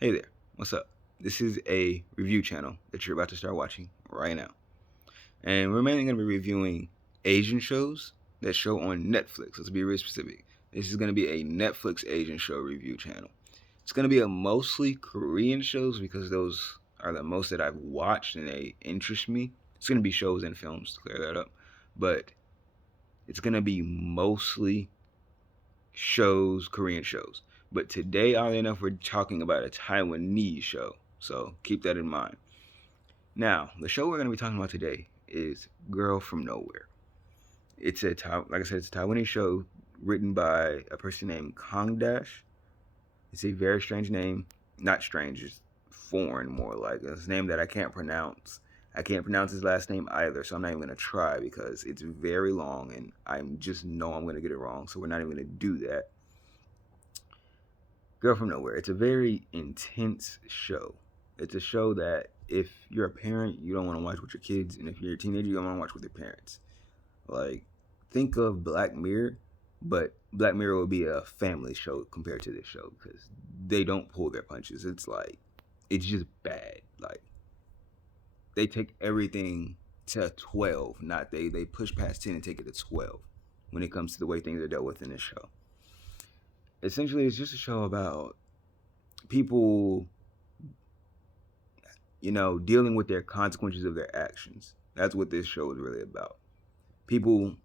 Hey there, what's up? This is a review channel that you're about to start watching right now. And we're mainly going to be reviewing Asian shows that show on Netflix. Let's be really specific. This is going to be a Netflix Asian show review channel. It's going to be a mostly Korean shows because those are the most that I've watched and they interest me. It's going to be shows and films to clear that up. But it's going to be mostly shows, Korean shows. But today, oddly enough, we're talking about a Taiwanese show. So keep that in mind. Now, the show we're going to be talking about today is Girl from Nowhere. It's like I said, it's a Taiwanese show written by a person named Kong Dash. It's a very strange name. Not strange, it's foreign more like. It's a name that I can't pronounce. I can't pronounce his last name either, so I'm not even going to try because it's very long and I just know I'm going to get it wrong, so we're not even going to do that. Girl from Nowhere. It's a very intense show. It's a show that if you're a parent, you don't want to watch with your kids, and if you're a teenager, you don't want to watch with your parents. Like, think of Black Mirror, but Black Mirror would be a family show compared to this show because they don't pull their punches. It's just bad. Like, they take everything to 12, not they push past 10 and take it to 12 when it comes to the way things are dealt with in this show. Essentially, it's just a show about people, dealing with their consequences of their actions. That's what this show is really about. People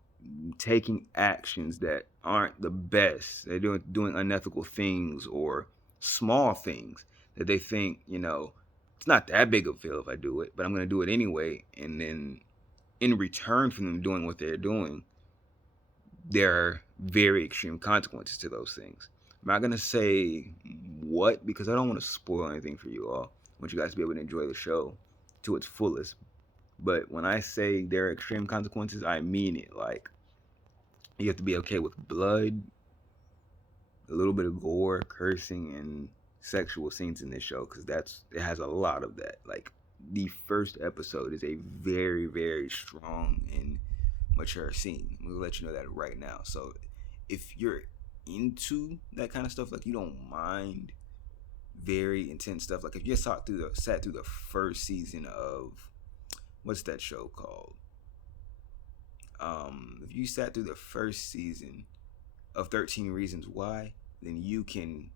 taking actions that aren't the best. They're doing unethical things or small things that they think, it's not that big of a deal if I do it, but I'm going to do it anyway. And then in return for them doing what they're doing, there are very extreme consequences to those things. I'm not going to say what because I don't want to spoil anything for you all. I want you guys to be able to enjoy the show to its fullest. But when I say there are extreme consequences, I mean it. Like, you have to be okay with blood, a little bit of gore, cursing, and sexual scenes in this show because it has a lot of that. Like, the first episode is a very, very strong and mature scene. We'll let you know that right now. So if you're into that kind of stuff, like you don't mind very intense stuff, like if you sat through the first season of what's that show called? If you sat through the first season of 13 Reasons Why, then you can.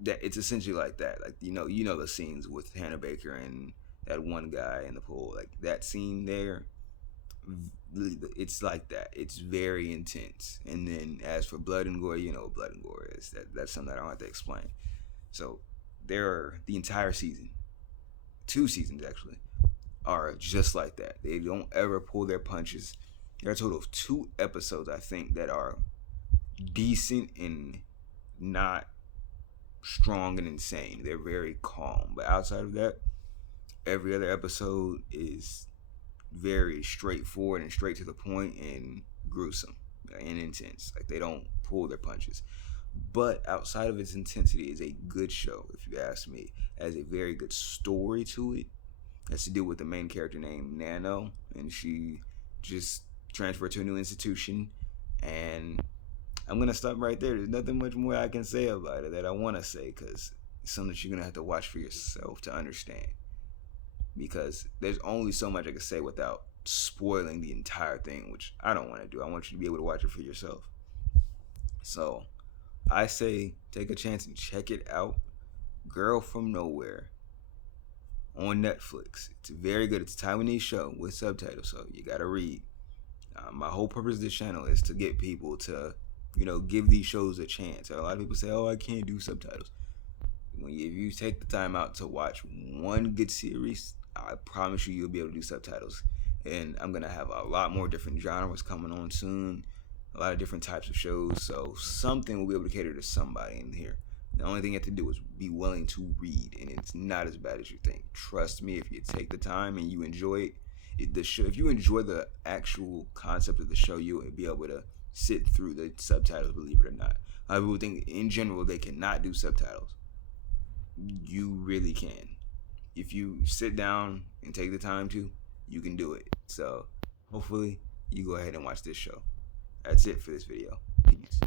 That it's essentially like that. Like you know the scenes with Hannah Baker and that one guy in the pool. Like that scene there, it's like that. It's very intense. And then as for blood and gore, you know what blood and gore is. That's something that I don't have to explain. So there are the entire season, 2 seasons actually, are just like that. They don't ever pull their punches. There are a total of 2 episodes I think that are decent and not strong and insane. They're very calm. But outside of that, every other episode is very straightforward and straight to the point and gruesome and intense. Like they don't pull their punches. But outside of its intensity, is a good show, if you ask me. It has a very good story to it. It has to do with the main character named Nano, and she just transferred to a new institution. And I'm gonna stop right there. There's nothing much more I can say about it that I want to say because it's something that you're gonna have to watch for yourself to understand. Because there's only so much I can say without spoiling the entire thing, which I don't want to do. I want you to be able to watch it for yourself. So I say take a chance and check it out. Girl from Nowhere on Netflix. It's very good. It's a Taiwanese show with subtitles, so you gotta read. My whole purpose of this channel is to get people to, give these shows a chance. A lot of people say, "Oh, I can't do subtitles." If you take the time out to watch one good series, I promise you'll be able to do subtitles. And I'm gonna have a lot more different genres coming on soon, a lot of different types of shows. So something will be able to cater to somebody in here. The only thing you have to do is be willing to read, and it's not as bad as you think. Trust me, if you take the time and you enjoy the show, if you enjoy the actual concept of the show, you'll be able to sit through the subtitles. Believe it or not, a lot of people think in general they cannot do subtitles. You really can. If you sit down and take the time to, you can do it. So hopefully you go ahead and watch this show. That's it for this video. Peace.